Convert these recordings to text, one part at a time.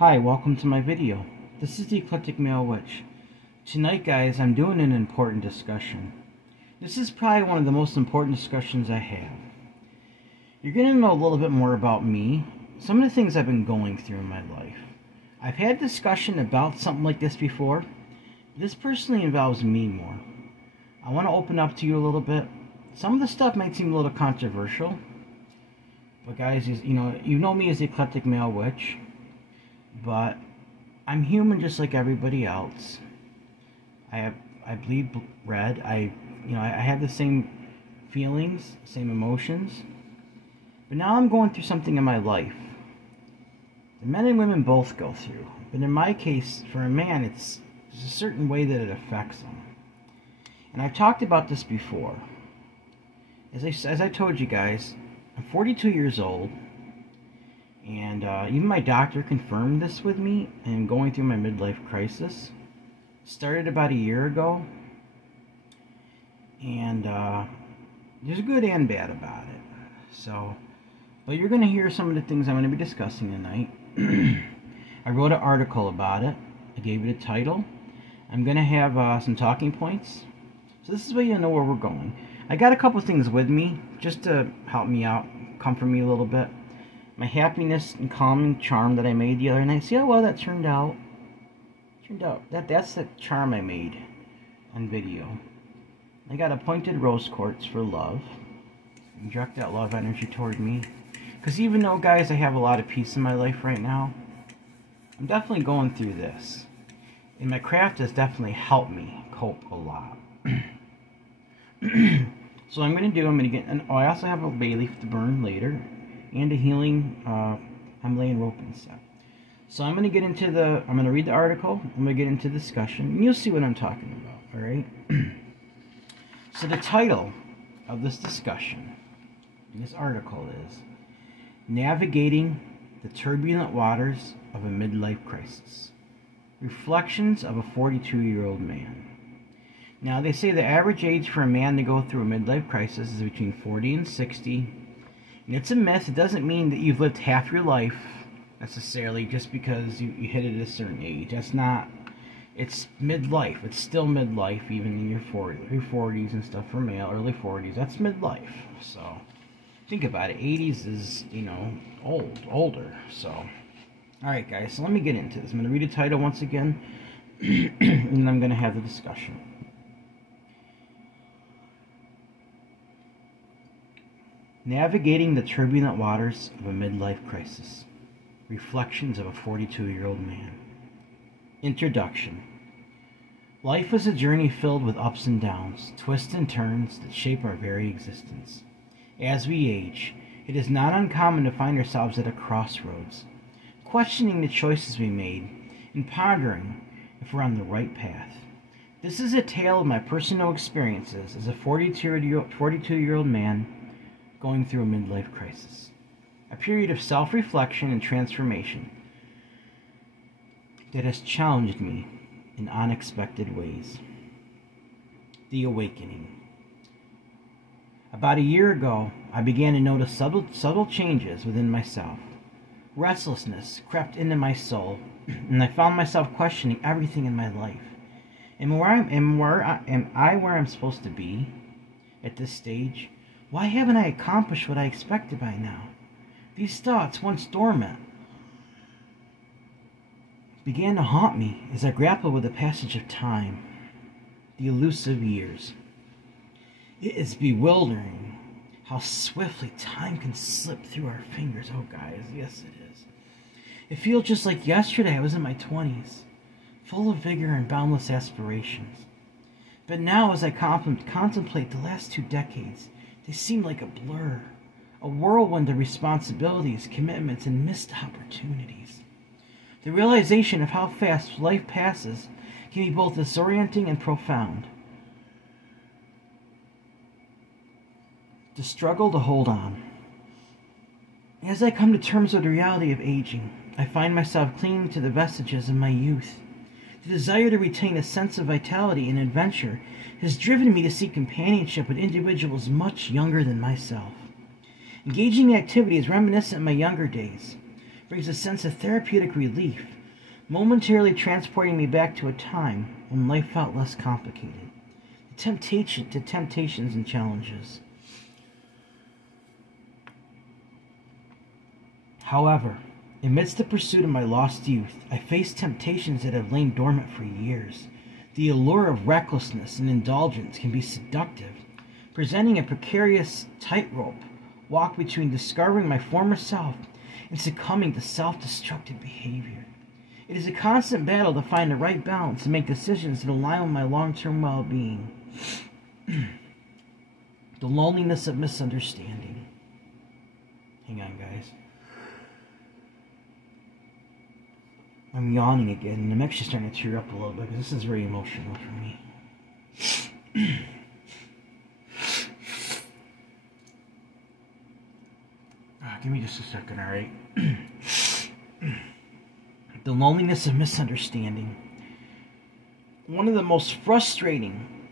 Hi, welcome to my video. This is the Eclectic Male Witch. Tonight, guys, I'm doing an important discussion. This is probably one of the most important discussions I have. You're going to know a little bit more about me, some of the things I've been going through in my life. I've had discussion about something like this before. This personally involves me more. I want to open up to you a little bit. Some of the stuff might seem a little controversial. But guys, you know me as the Eclectic Male Witch. But I'm human just like everybody else. I bleed red. I have the same feelings, same emotions. But now I'm going through something in my life that men and women both go through. But in my case, for a man, there's a certain way that it affects them. And I've talked about this before. As I told you guys, I'm 42 years old. And even my doctor confirmed this with me, and I'm going through my midlife crisis. Started about a year ago, and there's good and bad about it. But you're going to hear some of the things I'm going to be discussing tonight. I wrote an article about it. I gave it a title. I'm going to have some talking points. So this is where you know where we're going. I got a couple things with me just to help me out, comfort me a little bit. My happiness and calming charm that I made the other night. See how well that turned out? That's the charm I made on video. I got appointed rose quartz for love. Direct that love energy toward me. Because even though, guys, I have a lot of peace in my life right now, I'm definitely going through this. And my craft has definitely helped me cope a lot. So I'm going to get, I also have a bay leaf to burn later. And a healing Himalayan roping set. So I'm going to read the article, I'm going to get into discussion, and you'll see what I'm talking about, alright? So the title of this discussion, in this article is, Navigating the Turbulent Waters of a Midlife Crisis. Reflections of a 42-year-old Man. Now, they say the average age for a man to go through a midlife crisis is between 40 and 60. And it's a myth. It doesn't mean that you've lived half your life, necessarily, just because you hit it at a certain age. That's not... It's midlife. It's still midlife, even in your 40s and stuff for male, early 40s. That's midlife. So, think about it. 80s is, older. So, alright guys, so let me get into this. I'm going to read the title once again, and then I'm going to have the discussion. Navigating the Turbulent Waters of a Midlife Crisis. Reflections of a 42-year-old Man. Introduction. Life is a journey filled with ups and downs, twists and turns that shape our very existence. As we age, it is not uncommon to find ourselves at a crossroads, questioning the choices we made and pondering if we're on the right path. This is a tale of my personal experiences as a 42-year-old man going through a midlife crisis. A period of self-reflection and transformation that has challenged me in unexpected ways. The awakening. About a year ago, I began to notice subtle changes within myself. Restlessness crept into my soul, and I found myself questioning everything in my life. Am I where I'm supposed to be at this stage? Why haven't I accomplished what I expected by now? These thoughts, once dormant, began to haunt me as I grappled with the passage of time, the elusive years. It is bewildering how swiftly time can slip through our fingers. Oh, guys, yes it is. It feels just like yesterday I was in my 20s, full of vigor and boundless aspirations. But now, as I contemplate the last 2 decades, they seem like a blur, a whirlwind of responsibilities, commitments, and missed opportunities. The realization of how fast life passes can be both disorienting and profound. The struggle to hold on. As I come to terms with the reality of aging, I find myself clinging to the vestiges of my youth. The desire to retain a sense of vitality and adventure has driven me to seek companionship with individuals much younger than myself. Engaging in activities reminiscent of my younger days, brings a sense of therapeutic relief, momentarily transporting me back to a time when life felt less complicated. Temptations and challenges. However, amidst the pursuit of my lost youth, I faced temptations that have lain dormant for years. The allure of recklessness and indulgence can be seductive, presenting a precarious tightrope walk between discovering my former self and succumbing to self-destructive behavior. It is a constant battle to find the right balance and make decisions that align with my long-term well-being. The loneliness of misunderstanding. Hang on, guys. I'm yawning again, and I'm actually starting to tear up a little bit because this is very emotional for me. Give me just a second, alright? The loneliness of misunderstanding. One of the most frustrating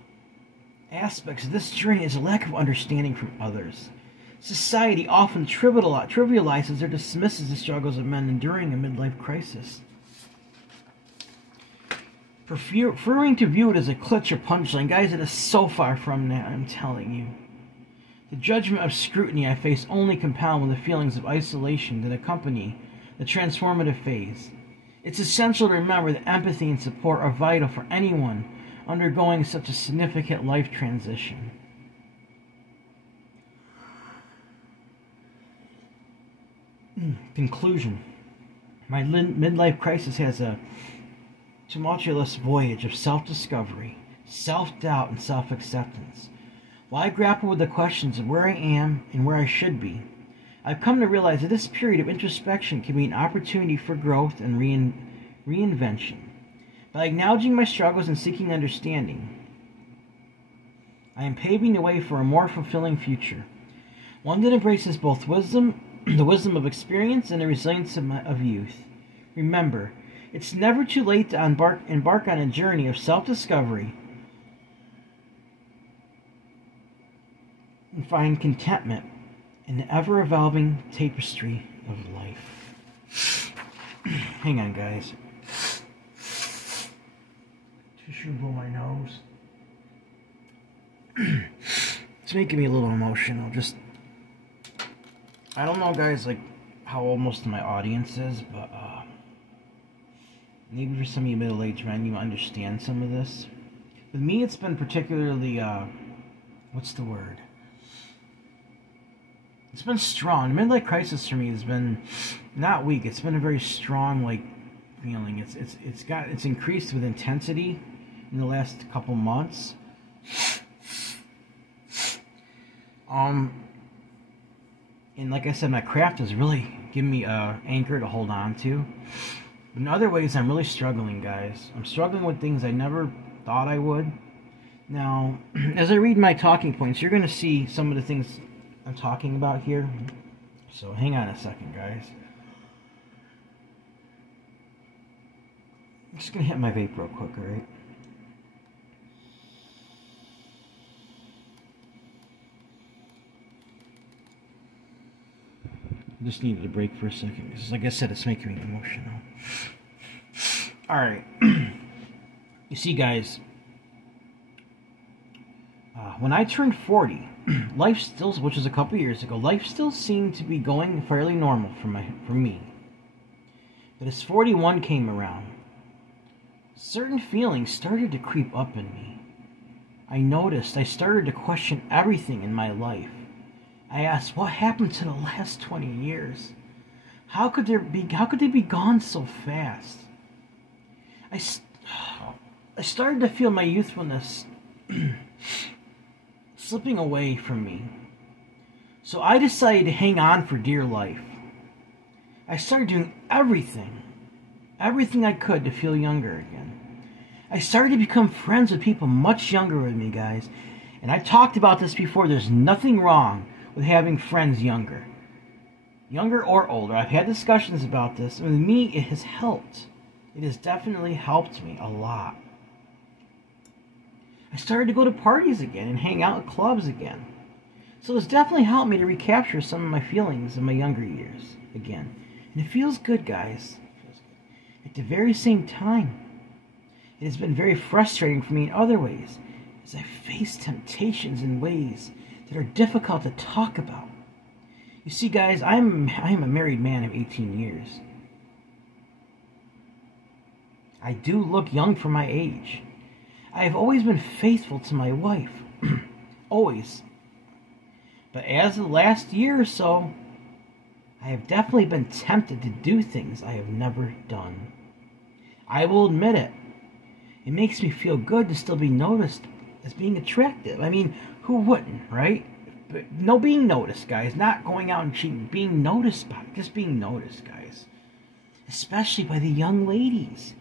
aspects of this journey is a lack of understanding from others. Society often trivializes or dismisses the struggles of men enduring a midlife crisis, preferring to view it as a glitch or punchline. Guys, it is so far from that, I'm telling you. The judgment of scrutiny I face only compound with the feelings of isolation that accompany the transformative phase. It's essential to remember that empathy and support are vital for anyone undergoing such a significant life transition. Conclusion. My midlife crisis has a tumultuous voyage of self-discovery, self-doubt, and self-acceptance. While I grapple with the questions of where I am and where I should be, I've come to realize that this period of introspection can be an opportunity for growth and reinvention. By acknowledging my struggles and seeking understanding, I am paving the way for a more fulfilling future, one that embraces both wisdom, the wisdom of experience, and the resilience of youth. Remember, it's never too late to embark on a journey of self-discovery and find contentment in the ever-evolving tapestry of life. Hang on, guys. Tissue blow my nose. It's making me a little emotional. I don't know, guys, like how old most of my audience is, but maybe for some of you middle-aged men, you understand some of this. With me, it's been particularly, what's the word? It's been strong. The midlife crisis for me has been not weak. It's been a very strong, like, feeling. It's increased with intensity in the last couple months. And like I said, my craft has really given me an anchor to hold on to. But in other ways, I'm really struggling, guys. I'm struggling with things I never thought I would. Now, as I read my talking points, you're going to see some of the things I'm talking about here. So hang on a second, guys. I'm just going to hit my vape real quick, alright? I just needed a break for a second, because like I said, it's making me emotional. Alright. You see, guys, when I turned 40, life still, which was a couple years ago, life still seemed to be going fairly normal for me. But as 41 came around, certain feelings started to creep up in me. I noticed I started to question everything in my life. I asked, what happened to the last 20 years? How could they be gone so fast? I started to feel my youthfulness slipping away from me. So I decided to hang on for dear life. I started doing everything I could to feel younger again. I started to become friends with people much younger than me, guys. And I talked about this before. There's nothing wrong with having friends younger or older. I've had discussions about this, and with me, it has helped. It has definitely helped me a lot. I started to go to parties again and hang out at clubs again. So it's definitely helped me to recapture some of my feelings in my younger years again. And it feels good, guys. It feels good. At the very same time, it has been very frustrating for me in other ways, as I face temptations in ways that are difficult to talk about. You see, guys, I am a married man of 18 years. I do look young for my age. I have always been faithful to my wife. Always. But as of the last year or so, I have definitely been tempted to do things I have never done. I will admit it. It makes me feel good to still be noticed as being attractive. I mean, who wouldn't, right? But no, being noticed, guys. Not going out and cheating. Being noticed by, just being noticed, guys. Especially by the young ladies.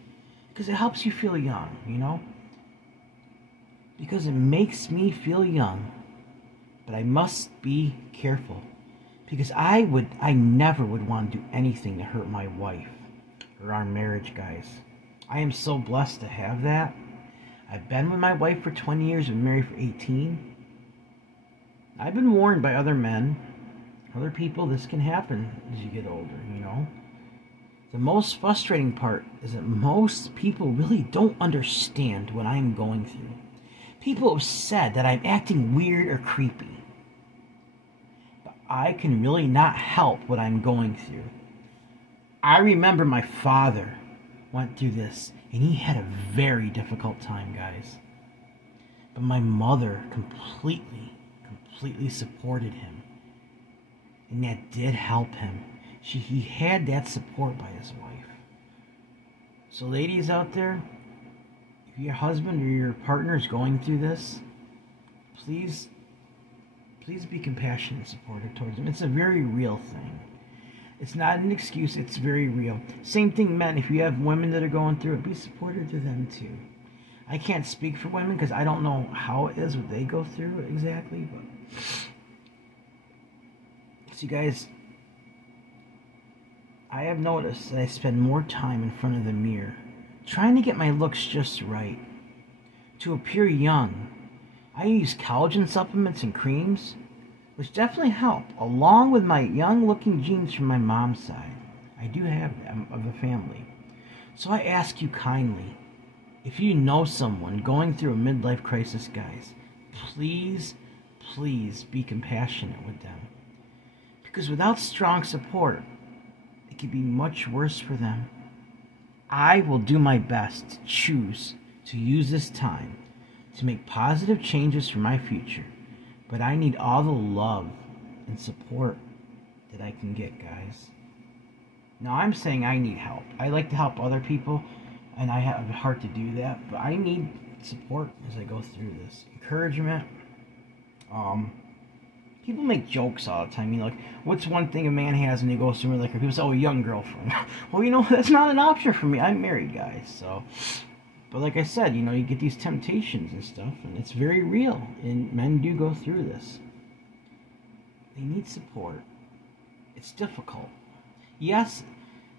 Because it helps you feel young, you know? Because it makes me feel young. But I must be careful. Because I never would want to do anything to hurt my wife. Or our marriage, guys. I am so blessed to have that. I've been with my wife for 20 years and married for 18. I've been warned by other men, other people, this can happen as you get older, you know. The most frustrating part is that most people really don't understand what I'm going through. People have said that I'm acting weird or creepy. But I can really not help what I'm going through. I remember my father went through this, and he had a very difficult time, guys. But my mother completely supported him. And that did help him. He had that support by his wife. So ladies out there, if your husband or your partner is going through this, please be compassionate and supportive towards them. It's a very real thing. It's not an excuse, it's very real. Same thing, men. If you have women that are going through it, be supportive to them too. I can't speak for women because I don't know how it is what they go through exactly, but see, guys, I have noticed that I spend more time in front of the mirror trying to get my looks just right, to appear young. I use collagen supplements and creams, which definitely help, along with my young-looking genes from my mom's side. I do have them of the family. So I ask you kindly, if you know someone going through a midlife crisis, guys, please be compassionate with them. Because without strong support, it could be much worse for them. I will do my best to choose to use this time to make positive changes for my future. But I need all the love and support that I can get, guys. Now, I'm saying I need help. I like to help other people, and I have a heart to do that. But I need support as I go through this. Encouragement. People make jokes all the time. You know, like, what's one thing a man has when he goes through like, people say, oh, a young girlfriend. Well, you know, that's not an option for me. I'm married, guys, so... But like I said, you know, you get these temptations and stuff, and it's very real, and men do go through this. They need support. It's difficult. Yes,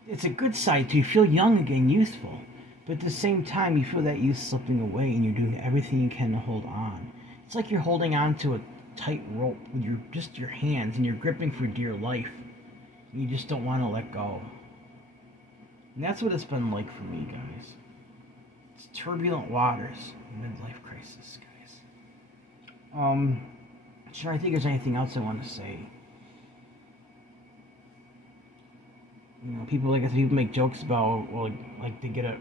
it's a good side to you feel young again, youthful, but at the same time, you feel that youth slipping away, and you're doing everything you can to hold on. It's like you're holding on to a tight rope with just your hands, and you're gripping for dear life. And you just don't want to let go. And that's what it's been like for me, guys. It's turbulent waters, midlife crisis, guys. Sure, I think there's anything else I want to say. You know, people make jokes about, well, like they get a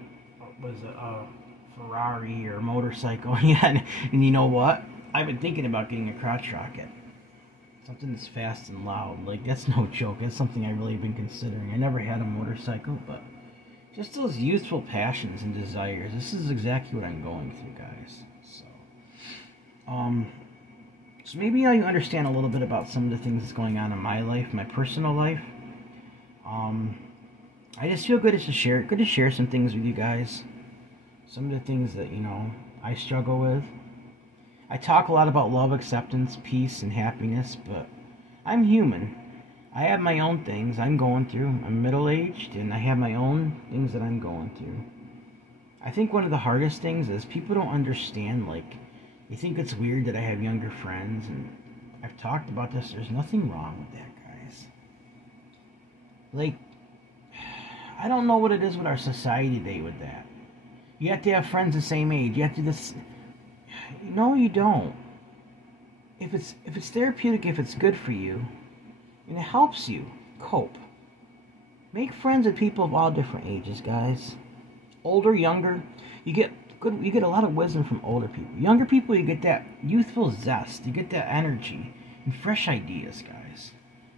Ferrari or a motorcycle, yeah, and you know what? I've been thinking about getting a crotch rocket. Something that's fast and loud. Like, that's no joke. That's something I really have been considering. I never had a motorcycle, but just those youthful passions and desires. This is exactly what I'm going through, guys. So maybe now you understand a little bit about some of the things that's going on in my life, my personal life. I just feel good to share some things with you guys. Some of the things that, you know, I struggle with. I talk a lot about love, acceptance, peace, and happiness, but I'm human. I have my own things I'm going through. I'm middle-aged, and I have my own things that I'm going through. I think one of the hardest things is people don't understand, like, they think it's weird that I have younger friends, and I've talked about this. There's nothing wrong with that, guys. Like, I don't know what it is with our society today with that. You have to have friends the same age. You have to this. No, you don't. If it's therapeutic, if it's good for you, and it helps you cope, make friends with people of all different ages, guys. Older, younger, you get a lot of wisdom from older people. Younger people, you get that youthful zest, you get that energy and fresh ideas, guys.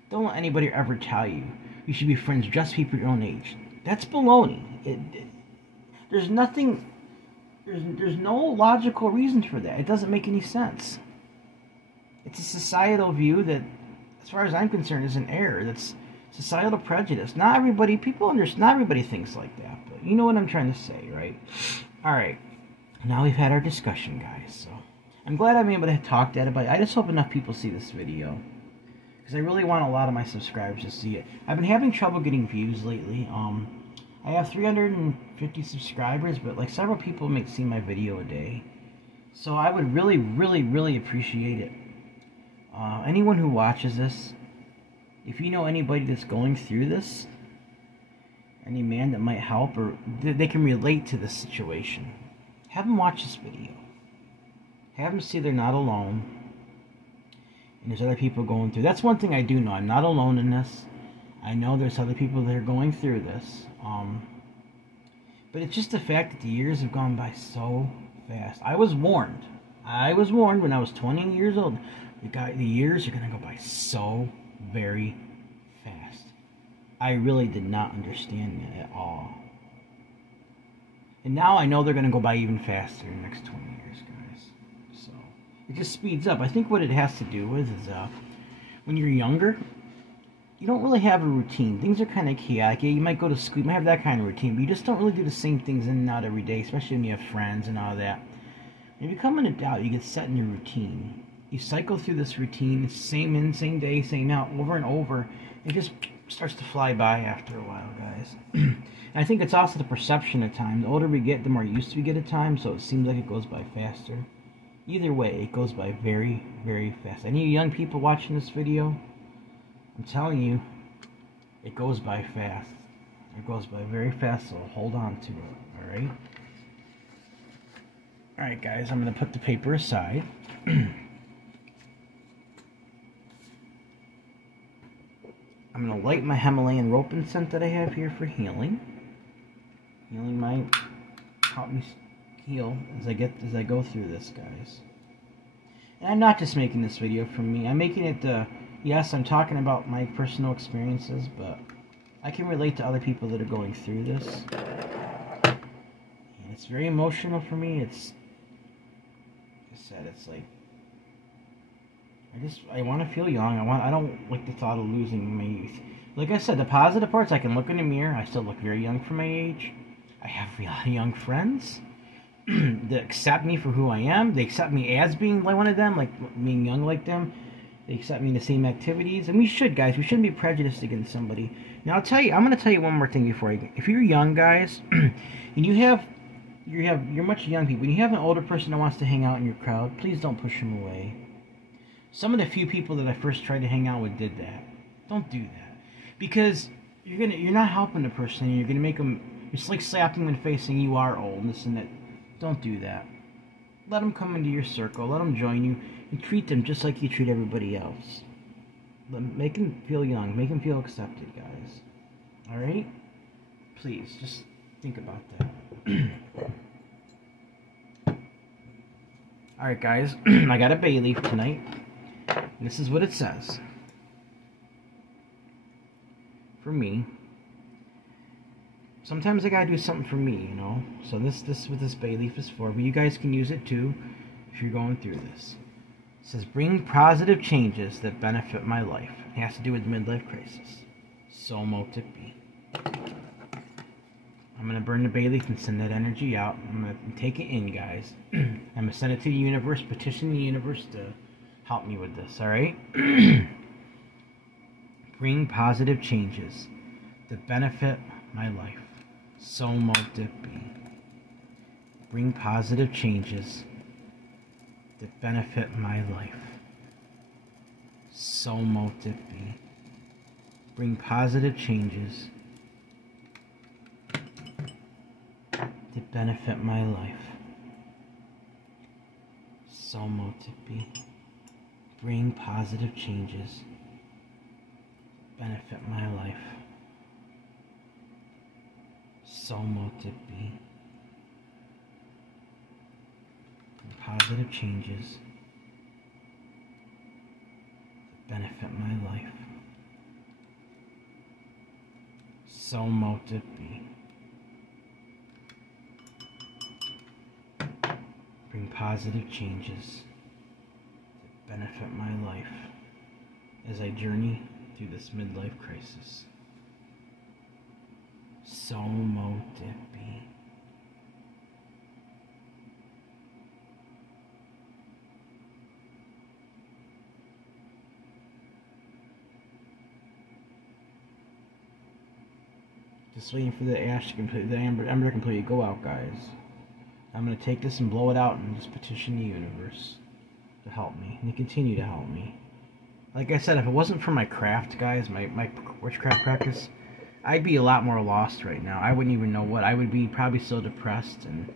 Don't let anybody ever tell you should be friends with just people your own age. That's baloney. There's nothing. There's no logical reason for that. It doesn't make any sense. It's a societal view that, as far as I'm concerned, is an error. That's societal prejudice. Not everybody thinks like that, but you know what I'm trying to say, right? Alright, now we've had our discussion, guys, so I'm glad I'm able to talk to everybody. I just hope enough people see this video, because I really want a lot of my subscribers to see it. I've been having trouble getting views lately. I have 350 subscribers, but like several people may see my video a day. So I would really, really, really appreciate it. Anyone who watches this, if you know anybody that's going through this, any man that might help, or they can relate to this situation, have them watch this video. Have them see they're not alone. And there's other people going through. That's one thing I do know. I'm not alone in this. I know there's other people that are going through this. But it's just the fact that the years have gone by so fast. I was warned. When I was 20 years old. The years are going to go by so very fast. I really did not understand that at all. And now I know they're going to go by even faster in the next 20 years, guys. So it just speeds up. I think what it has to do with is when you're younger, you don't really have a routine. Things are kind of chaotic. Yeah, you might go to school, you might have that kind of routine, but you just don't really do the same things in and out every day, especially when you have friends and all that. When you become an adult, you get set in your routine. You cycle through this routine, it's same in, same day, same out, over and over. It just starts to fly by after a while, guys. And I think it's also the perception of time. The older we get, the more used we get of time, so it seems like it goes by faster. Either way, it goes by very, very fast. Any young people watching this video, I'm telling you, it goes by fast. It goes by very fast, so hold on to it, alright? Alright, guys, I'm going to put the paper aside. I'm going to light my Himalayan rope scent that I have here for healing. Healing might help me heal as I go through this, guys. And I'm not just making this video for me. I'm making it, yes, I'm talking about my personal experiences, but I can relate to other people that are going through this. And it's very emotional for me. It's, like I said, it's like, I want to feel young. I don't like the thought of losing my youth. Like I said, the positive parts, I can look in the mirror. I still look very young for my age. I have a lot of young friends that accept me for who I am. They accept me as being like one of them, like being young like them. They accept me in the same activities. And we should, guys. We shouldn't be prejudiced against somebody. Now, I'm going to tell you one more thing before if you're young, guys, and you're much young people, and you have an older person that wants to hang out in your crowd, please don't push them away. Some of the few people that I first tried to hang out with did that. Don't do that. Because you're not helping the person, and you're going to make them, it's like slapping them in the face saying you are old, and this and that. Don't do that. Let them come into your circle, let them join you, and treat them just like you treat everybody else. Make them feel young, make them feel accepted, guys. Alright? Please, just think about that. Alright, guys, I got a bay leaf tonight. This is what it says. For me. Sometimes I gotta do something for me, you know. So this what this bay leaf is for. But you guys can use it too if you're going through this. It says, bring positive changes that benefit my life. It has to do with midlife crisis. So mote it be. I'm going to burn the bay leaf and send that energy out. I'm going to take it in, guys. I'm going to send it to the universe, petition the universe to help me with this, alright? Bring positive changes that benefit my life. So mote it be. Bring positive changes that benefit my life. So mote it be. Bring positive changes benefit my life. So mote it be. Bring positive changes. Benefit my life. So mote it be. Bring positive changes. Benefit my life. So mote it be. Bring positive changes that benefit my life as I journey through this midlife crisis. So mote it be. Just waiting for the ash to completely, the ember to completely go out, guys. I'm going to take this and blow it out and just petition the universe to help me and to continue to help me. Like I said, if it wasn't for my craft, guys, my witchcraft practice, I'd be a lot more lost right now. I wouldn't even know what. I would be probably so depressed, and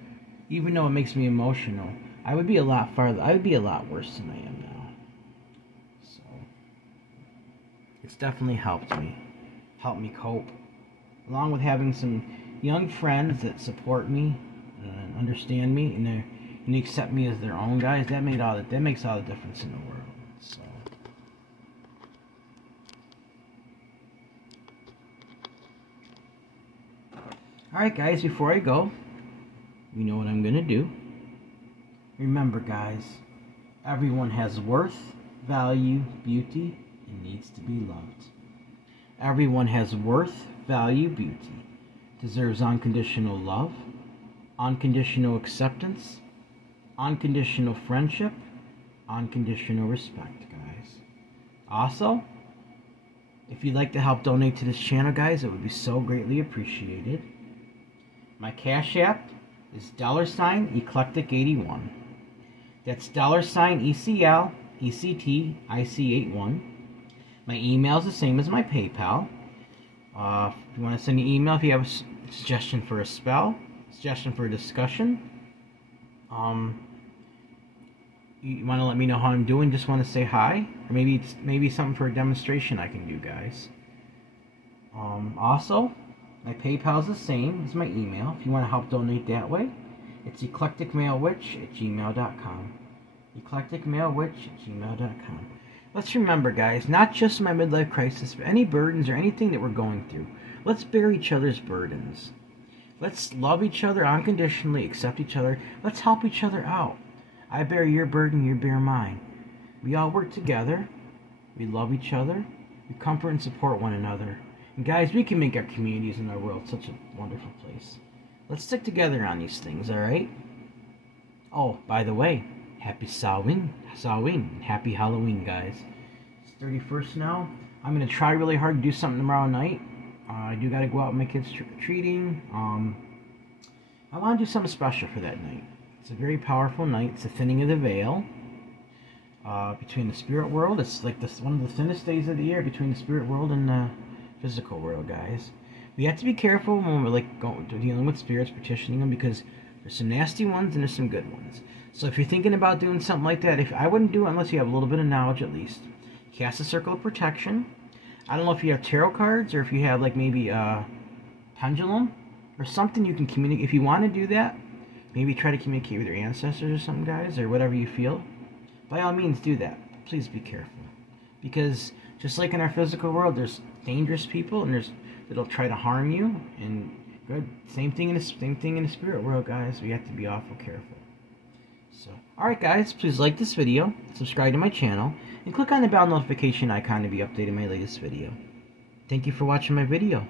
even though it makes me emotional, I would be a lot farther. I would be a lot worse than I am now. So it's definitely helped me cope, along with having some young friends that support me and understand me and they accept me as their own, guys. That makes all the difference in the world. So alright, guys, before I go, you know what I'm gonna do. Remember, guys, everyone has worth, value, beauty, and needs to be loved. Everyone has worth, value, beauty, deserves unconditional love, unconditional acceptance, unconditional friendship, unconditional respect, guys. Also, if you'd like to help donate to this channel, guys, it would be so greatly appreciated. My Cash App is $Eclectic81. That's $ECLECTIC81. My email is the same as my PayPal. If you want to send me an email, if you have a suggestion for a spell, suggestion for a discussion, you want to let me know how I'm doing, just want to say hi, or maybe something for a demonstration I can do, guys. Also, my PayPal is the same as my email. If you want to help donate that way, it's eclecticmalewitch@gmail.com. eclecticmalewitch@gmail.com. Let's remember, guys, not just my midlife crisis, but any burdens or anything that we're going through. Let's bear each other's burdens. Let's love each other unconditionally, accept each other. Let's help each other out. I bear your burden, you bear mine. We all work together. We love each other. We comfort and support one another. And guys, we can make our communities and our world such a wonderful place. Let's stick together on these things, alright? Oh, by the way, happy Samhain, happy Halloween, guys. It's 31st now. I'm going to try really hard to do something tomorrow night. I do got to go out with my kids trick-or-treating. I want to do something special for that night. It's a very powerful night. It's the thinning of the veil between the spirit world. It's like one of the thinnest days of the year between the spirit world and the physical world, guys. We have to be careful when we're dealing with spirits, petitioning them, because there's some nasty ones and there's some good ones. So if you're thinking about doing something like that, I wouldn't do it unless you have a little bit of knowledge at least. Cast a circle of protection. I don't know if you have tarot cards or if you have like maybe a pendulum or something you can communicate. If you want to do that, maybe try to communicate with your ancestors or something, guys, or whatever you feel. By all means, do that. Please be careful, because just like in our physical world, there's dangerous people and that'll try to harm you. And good, same thing in the spirit world, guys. We have to be awful careful. So, alright, guys, please like this video, subscribe to my channel, and click on the bell notification icon to be updated my latest video. Thank you for watching my video.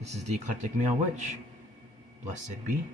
This is the Eclectic Male Witch. Blessed be.